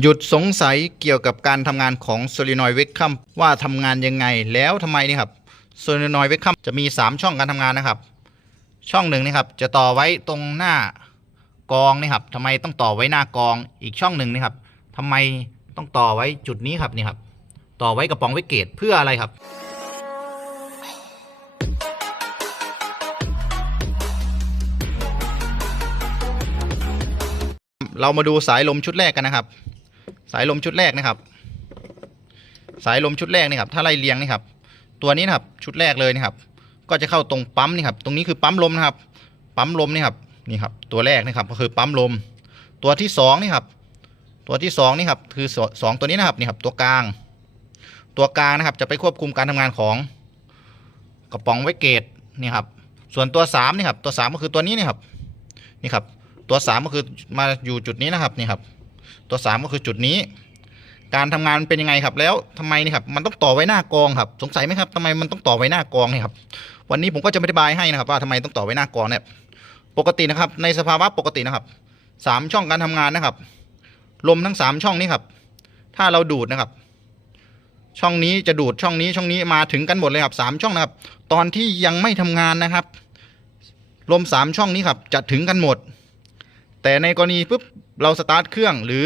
หยุดสงสัยเกี่ยวกับการทำงานของโซลินอยเวกคัมว่าทำงานยังไงแล้วทำไมนี่ครับโซลินอยเวกคัมจะมี 3 ช่องการทำงานนะครับ ช่องหนึ่งนี่ครับจะต่อไว้ตรงหน้ากองนี่ครับทำไมต้องต่อไว้หน้ากองอีกช่องหนึ่งนี่ครับทำไมต้องต่อไว้จุดนี้ครับนี่ครับ ต่อไว้กระป๋องไวเกตเพื่ออะไรครับเรามาดูสายลมชุดแรกกันนะครับ สายลมชุดแรกนะครับ สายลมชุดแรกนี่ครับถ้าไล่เรียงนี่ครับ ตัวนี้นะครับชุดแรกเลยนี่ครับ ก็จะเข้าตรงปั๊มนี่ครับตรงนี้คือปั๊มลมนะครับ ปั๊มลมนี่ครับนี่ครับ ตัวแรกนี่ครับก็คือปั๊มลม ตัวที่สองนี่ครับตัวที่สองนี่ครับคือสองตัวนี้นะครับนี่ครับตัวกลาง ตัวกลางนะครับจะไปควบคุมการทำงานของกระป๋องไวเกตนี่ครับส่วนตัวสามนี่ครับตัวสามก็คือตัวนี้นี่ครับนี่ครับตัวสามก็คือมาอยู่จุดนี้นะครับนี่ครับ ตัวสามก็คือจุดนี้ การทำงานมันเป็นยังไงครับ แล้วทำไมนี่ครับ มันต้องต่อไว้หน้ากองครับ สงสัยไหมครับทำไมมันต้องต่อไว้หน้ากองนี่ครับ วันนี้ผมก็จะอธิบายให้นะครับ ว่าทำไมต้องต่อไว้หน้ากองเนี่ย ปกตินะครับ ในสภาวะปกตินะครับสามช่องการทำงานนะครับ ลมทั้งสามช่องนี้ครับ ถ้าเราดูดนะครับช่องนี้จะดูดช่องนี้ช่องนี้มาถึงกันหมดเลยครับสามช่องนะครับ ตอนที่ยังไม่ทำงานนะครับ ลมสามช่องนี้ครับจะถึงกันหมด แต่ในกรณีปุ๊บ เราสตาร์ทเครื่องหรือ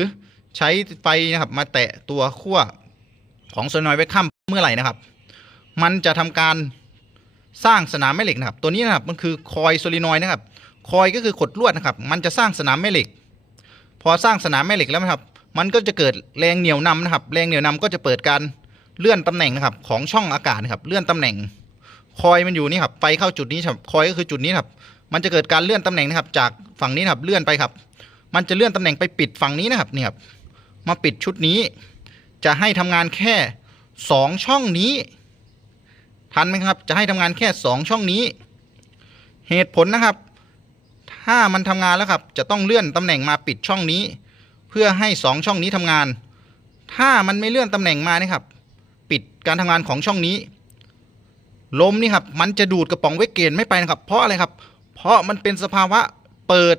ใช้ไฟนะครับมาแตะตัวขั้วของโซนอยไว้ข้ามเมื่อไหร่นะครับ มันจะทำการสร้างสนามแม่เหล็กนะครับ ตัวนี้นะครับมันคือคอยโซลินอยด์นะครับ คอยก็คือขดลวดนะครับ มันจะสร้างสนามแม่เหล็ก พอสร้างสนามแม่เหล็กแล้วนะครับ มันก็จะเกิดแรงเหนี่ยวนำนะครับ แรงเหนี่ยวนำก็จะเปิดการเลื่อนตำแหน่งนะครับ ของช่องอากาศนะครับ เลื่อนตำแหน่ง คอยมันอยู่นี่ครับ ไฟเข้าจุดนี้ครับ คอยก็คือจุดนี้ครับ มันจะเกิดการเลื่อนตำแหน่งนะครับ จากฝั่งนี้ครับ เลื่อนไปครับ มันจะเลื่อนตำแหน่งไปปิดฝั่งนี้นะครับนี่ครับมาปิดชุดนี้ จะให้ทำงานแค่สองช่องนี้ทันไหมครับ จะให้ทำงานแค่สองช่องนี้ เหตุผลนะครับ ถ้ามันทำงานแล้วครับ จะต้องเลื่อนตำแหน่งมาปิดช่องนี้ เพื่อให้สองช่องนี้ทำงาน ถ้ามันไม่เลื่อนตำแหน่งมานะครับ ปิดการทำงานของช่องนี้ลมนี่ครับมันจะดูดกระป๋องไว้เกณฑ์ไม่ไปนะครับ เพราะอะไรครับ เพราะมันเป็นสภาวะเปิด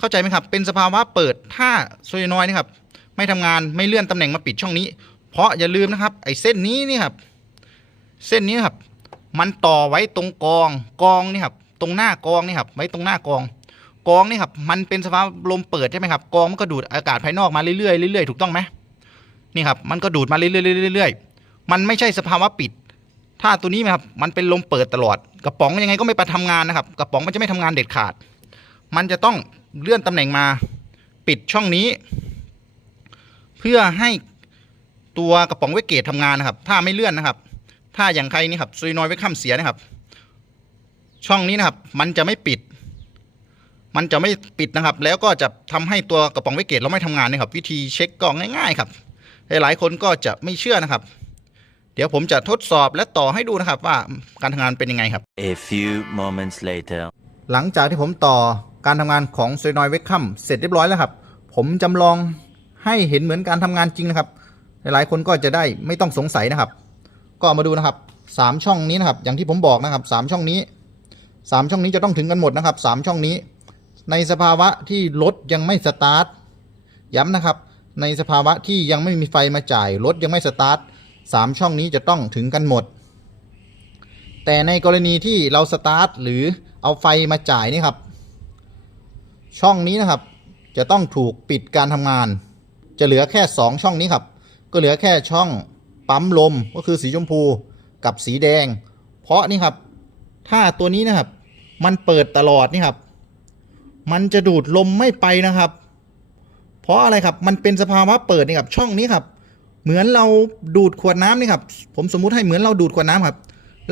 เข้าใจไหมครับ เป็นสภาวะเปิดถ้าโซลินอยด์นะครับไม่ทำงานไม่เลื่อนตำแหน่งมาปิดช่องนี้ เพราะอย่าลืมนะครับไอ้เส้นนี้นี่ครับ เส้นนี้ครับ มันต่อไว้ตรงกองกองนี่ครับตรงหน้ากองนี่ครับไว้ตรงหน้ากองกองนี่ครับมันเป็นสภาวะลมเปิดใช่ไหมครับกองมันก็ดูดอากาศภายนอกมาเรื่อยๆเรื่อยๆถูกต้องไหมนี่ครับมันก็ดูดมาเรื่อยๆเรื่อยๆมันไม่ใช่สภาวะปิด ถ้าตัวนี้นะครับมันเป็นลมเปิดตลอด กระป๋องยังไงก็ไม่ไปทำงานนะครับ กระป๋องมันจะไม่ทำงานเด็ดขาด มันจะต้อง เลื่อนตำแหน่งมาปิดช่องนี้ เพื่อให้ตัวกระป๋องไว้เกตทำงานนะครับ ถ้าไม่เลื่อนนะครับ ถ้าอย่างใครนี่ครับซูนอยไว้ข้ามเสียนะครับ ช่องนี้นะครับ มันจะไม่ปิด มันจะไม่ปิดนะครับ แล้วก็จะทำให้ตัวกระป๋องไว้เกตเราไม่ทำงานนะครับ วิธีเช็คก็ง่ายๆครับหลายๆคนก็จะไม่เชื่อนะครับ เดี๋ยวผมจะทดสอบและต่อให้ดูนะครับว่าการทำงานเป็นยังไงครับ A few moments later. หลังจากที่ผมต่อ การทำงานของโซนอยเวกคัมเสร็จเรียบร้อยแล้วครับ ผมจำลองให้เห็นเหมือนการทำงานจริงนะครับ หลายๆคนก็จะได้ไม่ต้องสงสัยนะครับ ก็มาดูนะครับสามช่องนี้นะครับ อย่างที่ผมบอกนะครับสามช่องนี้สามช่องนี้จะต้องถึงกันหมดนะครับสามช่องนี้ ในสภาวะที่รถยังไม่สตาร์ทย้ำนะครับ ในสภาวะที่ยังไม่มีไฟมาจ่ายรถยังไม่สตาร์ทสามช่องนี้จะต้องถึงกันหมด แต่ในกรณีที่เราสตาร์ทหรือเอาไฟมาจ่ายนี่ครับ ช่องนี้นะครับ จะต้องถูกปิดการทำงาน จะเหลือแค่ 2 ช่องนี้ครับ ก็เหลือแค่ช่องปั๊มลมก็คือสีชมพูกับสีแดง เพราะนี่ครับ ถ้าตัวนี้นะครับ มันเปิดตลอดนี่ครับ มันจะดูดลมไม่ไปนะครับ เพราะอะไรครับ มันเป็นสภาวะเปิดนี่ครับ ช่องนี้ครับ เหมือนเราดูดขวดน้ำนี่ครับ ผมสมมุติให้เหมือนเราดูดขวดน้ำครับ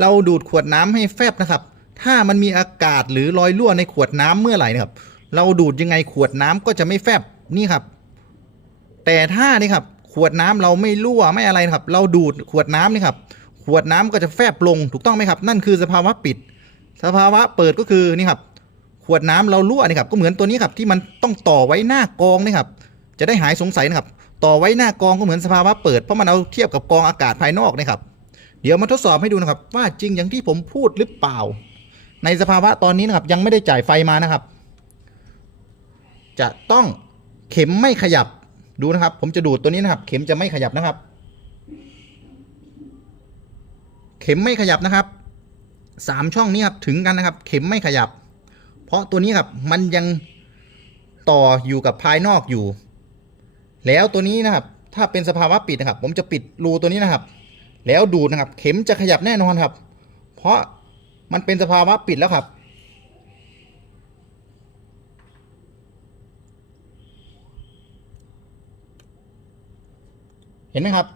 เราดูดขวดน้ำให้แฟบนะครับ ถ้ามันมีอากาศหรือรอยรั่วในขวดน้ำเมื่อไหร่นะครับ เราดูดยังไงขวดน้ำก็จะไม่แฟบนี่ครับ แต่ถ้านี่ครับ ขวดน้ำเราไม่รั่วไม่อะไรครับ เราดูดขวดน้ำนี่ครับ ขวดน้ำก็จะแฟบลงถูกต้องไหมครับ นั่นคือสภาวะปิด สภาวะเปิดก็คือนี่ครับ ขวดน้ำเรารั่วนี่ครับ ก็เหมือนตัวนี้ครับที่มันต้องต่อไว้หน้ากองนี่ครับ จะได้หายสงสัยนะครับ ต่อไว้หน้ากองก็เหมือนสภาวะเปิดเพราะมันเอาเทียบกับกองอากาศภายนอกนะครับเดี๋ยวมาทดสอบให้ดูนะครับ ว่าจริงอย่างที่ผมพูดหรือเปล่า ในสภาวะตอนนี้นะครับ ยังไม่ได้จ่ายไฟมานะครับ จะต้องเข็มไม่ขยับดูนะครับ ผมจะดูดตัวนี้นะครับ เข็มจะไม่ขยับนะครับ เข็มไม่ขยับนะครับสามช่องนี้ครับถึงกันนะครับ เข็มไม่ขยับ เพราะตัวนี้ครับมันยังต่ออยู่กับภายนอกอยู่ แล้วตัวนี้นะครับ ถ้าเป็นสภาวะปิดนะครับ ผมจะปิดรูตัวนี้นะครับ แล้วดูดนะครับ เข็มจะขยับแน่นอนครับ เพราะมันเป็นสภาวะปิดแล้วครับ เห็นไหมครับ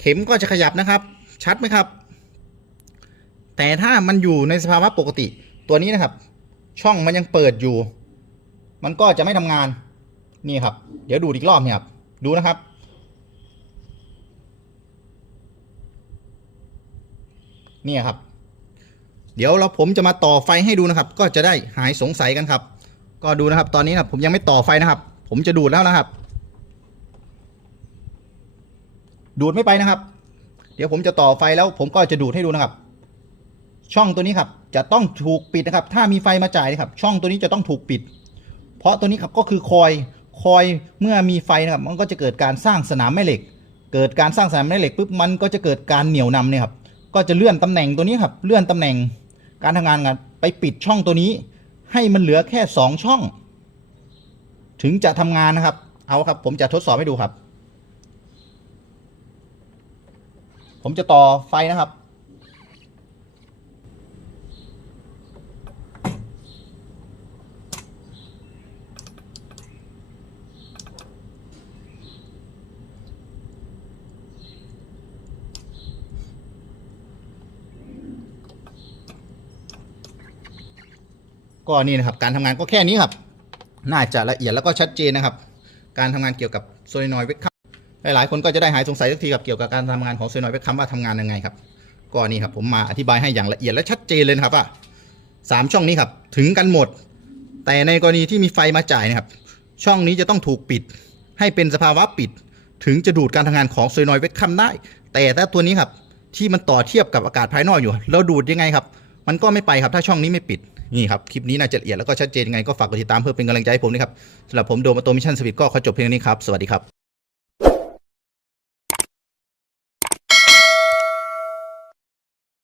เข็มก็จะขยับนะครับ ชัดไหมครับ แต่ถ้ามันอยู่ในสภาวะปกติ ตัวนี้นะครับ ช่องมันยังเปิดอยู่ มันก็จะไม่ทำงานนี่ครับ เดี๋ยวดูอีกรอบนี่ครับ ดูนะครับ นี่ครับ เดี๋ยวเราผมจะมาต่อไฟให้ดูนะครับ ก็จะได้หายสงสัยกันครับ ก็ดูนะครับ ตอนนี้นะครับผมยังไม่ต่อไฟนะครับ ผมจะดูดแล้วนะครับ ดูดไม่ไปนะครับ เดี๋ยวผมจะต่อไฟแล้วผมก็จะดูดให้ดูนะครับ ช่องตัวนี้ครับจะต้องถูกปิดนะครับ ถ้ามีไฟมาจ่ายนะครับ ช่องตัวนี้จะต้องถูกปิด เพราะตัวนี้ครับก็คือคอยคอยเมื่อมีไฟนะครับ มันก็จะเกิดการสร้างสนามแม่เหล็ก เกิดการสร้างสนามแม่เหล็กปุ๊บมันก็จะเกิดการเหนี่ยวนำเนี่ยครับก็จะเลื่อนตำแหน่งตัวนี้ครับเลื่อนตำแหน่งการทำงานกันไปปิดช่องตัวนี้ ให้มันเหลือแค่สองช่อง ถึงจะทำงานนะครับ เอาครับ ผมจะทดสอบให้ดูครับ ผมจะต่อไฟนะครับ ก็นี่นะครับ การทำงานก็แค่นี้ครับ น่าจะละเอียดแล้วก็ชัดเจนนะครับ การทำงานเกี่ยวกับโซลินอยด์เวกคัม หลายๆคนก็จะได้หายสงสัยสักทีกับเกี่ยวกับการทำงานของโซนอยด์เวกคัมว่าทำงานยังไงครับก็นี่ครับผมมาอธิบายให้อย่างละเอียดและชัดเจนเลยนะครับว่าสามช่องนี้ครับถึงกันหมด แต่ในกรณีที่มีไฟมาจ่ายนะครับ ช่องนี้จะต้องถูกปิด ให้เป็นสภาวะปิด ถึงจะดูดการทำงานของโซนอยด์เวกคัมได้ แต่ถ้าตัวนี้ครับที่มันต่อเทียบกับอากาศภายนอกอยู่แล้วดูดยังไงครับ มันก็ไม่ไปครับถ้าช่องนี้ไม่ปิดนี่ครับ คลิปนี้น่าจะละเอียดแล้วก็ชัดเจนยังไงก็ฝากกดติดตามเพื่อเป็นกำลังใจให้ผมนะครับสำหรับผมโดมโตมิชั่นสวิตก็ขอจบเพียงนี้ครับ สวัสดีครับ